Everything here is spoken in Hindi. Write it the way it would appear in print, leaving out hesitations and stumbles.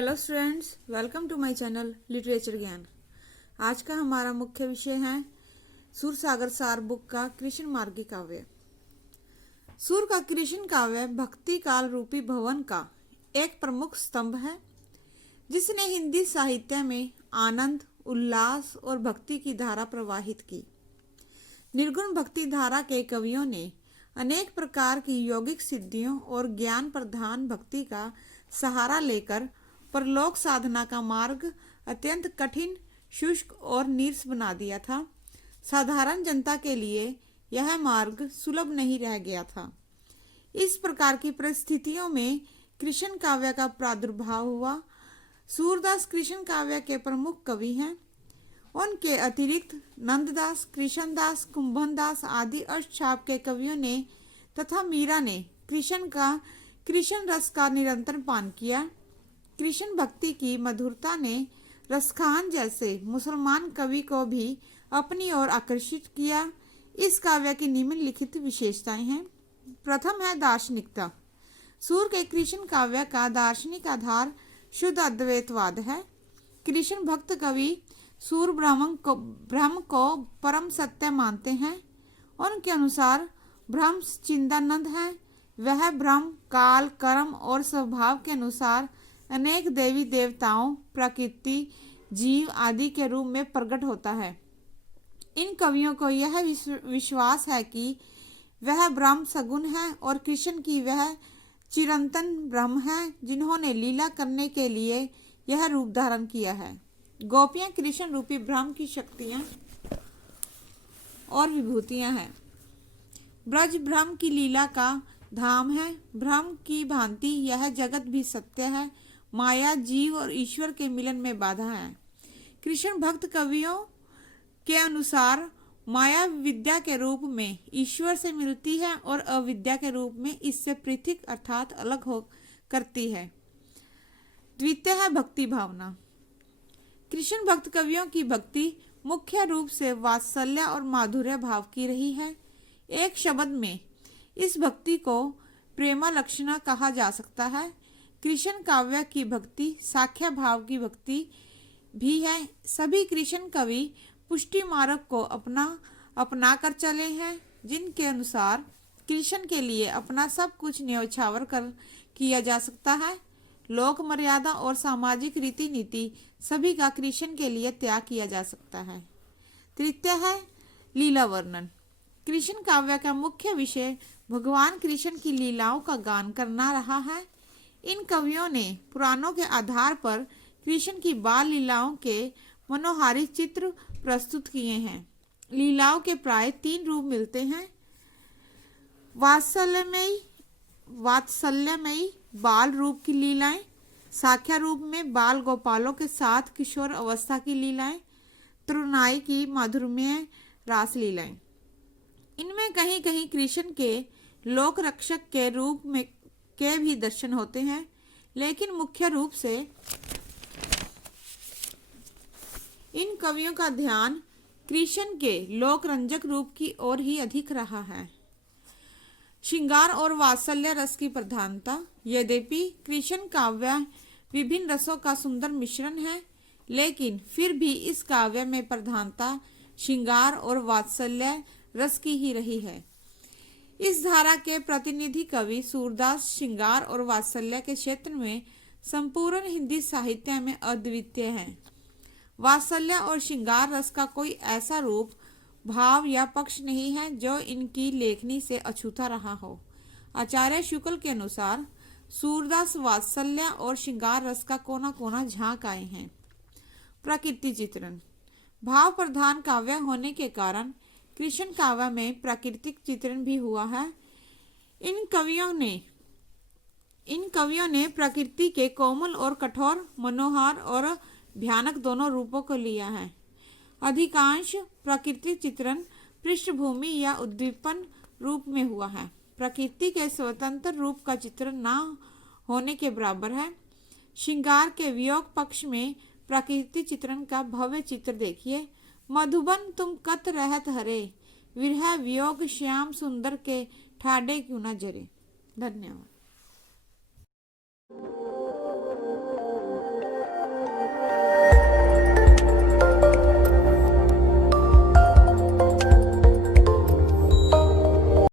Hello students, welcome to my channel literature Gyan. आज का हमारा मुख्य विषय है सूरसागर सार बुक का कृष्ण मार्गी काव्य। सूर का कृष्ण काव्य भक्ति काल रूपी भवन का एक प्रमुख स्तंभ है, जिसने हिंदी साहित्य में आनंद, उल्लास और भक्ति की धारा प्रवाहित की। निर्गुण भक्ति धारा के कवियों ने अनेक प्रकार की यौगिक सिद्धियों और ज्ञान प्रधान भक्ति का सहारा लेकर परलोक साधना का मार्ग अत्यंत कठिन, शुष्क और नीरस बना दिया था। साधारण जनता के लिए यह मार्ग सुलभ नहीं रह गया था। इस प्रकार की परिस्थितियों में कृष्ण काव्य का प्रादुर्भाव हुआ। सूरदास कृष्ण काव्य के प्रमुख कवि हैं। उनके अतिरिक्त नंददास, कृष्णदास, कुंभनदास आदि अष्टछाप के कवियों ने तथा मीरा ने कृष्ण रस का निरंतर पान किया। कृष्ण भक्ति की मधुरता ने रसखान जैसे मुसलमान कवि को भी अपनी ओर आकर्षित किया। इस काव्य की निम्नलिखित विशेषताएं हैं। प्रथम है दार्शनिकता। सूर के कृष्ण काव्य का दार्शनिक आधार शुद्ध अद्वैतवाद है। कृष्ण भक्त कवि सूर ब्रह्म को परम सत्य मानते हैं। उनके अनुसार ब्रह्म चिदानंद है। वह ब्रह्म काल, कर्म और स्वभाव के अनुसार अनेक देवी देवताओं, प्रकृति, जीव आदि के रूप में प्रकट होता है। इन कवियों को यह विश्वास है कि वह ब्रह्म सगुण है और कृष्ण की वह चिरंतन ब्रह्म है, जिन्होंने लीला करने के लिए यह रूप धारण किया है। गोपियां कृष्ण रूपी ब्रह्म की शक्तियां और विभूतियां हैं। ब्रज ब्रह्म की लीला का धाम है। ब्रह्म की भांति यह जगत भी सत्य है। माया जीव और ईश्वर के मिलन में बाधा है। कृष्ण भक्त कवियों के अनुसार माया विद्या के रूप में ईश्वर से मिलती है और अविद्या के रूप में इससे पृथक अर्थात अलग हो करती है। द्वितीय है भक्ति भावना। कृष्ण भक्त कवियों की भक्ति मुख्य रूप से वात्सल्य और माधुर्य भाव की रही है। एक शब्द में इस भक्ति को प्रेमा लक्षणा कहा जा सकता है। कृष्ण काव्य की भक्ति साख्य भाव की भक्ति भी है। सभी कृष्ण कवि पुष्टि मार्ग को अपना कर चले हैं, जिनके अनुसार कृष्ण के लिए अपना सब कुछ न्यौछावर कर किया जा सकता है। लोक मर्यादा और सामाजिक रीति नीति सभी का कृष्ण के लिए त्याग किया जा सकता है। तृतीय है लीला वर्णन। कृष्ण काव्य का मुख्य विषय भगवान कृष्ण की लीलाओं का गान करना रहा है। इन कवियों ने पुराणों के आधार पर कृष्ण की बाल लीलाओं के मनोहारी चित्र प्रस्तुत किए हैं। लीलाओं के प्राय 3 रूप मिलते हैं। वात्सल्यमयी बाल रूप की लीलाएं, साख्या रूप में बाल गोपालों के साथ किशोर अवस्था की लीलाएं, तरुणाई की माधुर्यमय रास लीलाएं। इनमें कहीं कहीं कृष्ण के लोक रक्षक के रूप में के भी दर्शन होते हैं, लेकिन मुख्य रूप से इन कवियों का ध्यान कृष्ण के लोक रंजक रूप की ओर ही अधिक रहा है। श्रृंगार और वात्सल्य रस की प्रधानता। यद्यपि कृष्ण काव्य विभिन्न रसों का सुंदर मिश्रण है, लेकिन फिर भी इस काव्य में प्रधानता श्रृंगार और वात्सल्य रस की ही रही है। इस धारा के प्रतिनिधि कवि सूरदास श्रृंगार और वात्सल्य के क्षेत्र में संपूर्ण हिंदी साहित्य में अद्वितीय हैं। वात्सल्य और श्रृंगार रस का कोई ऐसा रूप, भाव या पक्ष नहीं है जो इनकी लेखनी से अछूता रहा हो। आचार्य शुक्ल के अनुसार सूरदास वात्सल्य और श्रृंगार रस का कोना कोना झांक आए हैं। प्रकृति चित्रण। भाव प्रधान काव्य होने के कारण कृष्ण काव्य में प्राकृतिक चित्रण भी हुआ है। इन कवियों ने प्रकृति के कोमल और कठोर, मनोहर और भयानक दोनों रूपों को लिया है। अधिकांश प्राकृतिक चित्रण पृष्ठभूमि या उद्दीपन रूप में हुआ है। प्रकृति के स्वतंत्र रूप का चित्रण न होने के बराबर है। श्रृंगार के वियोग पक्ष में प्रकृति चित्रण का भव्य चित्र देखिए। मधुबन तुम कत रहत हरे, विरह वियोग श्याम सुंदर के ठाडे क्यों न जरे। धन्यवाद।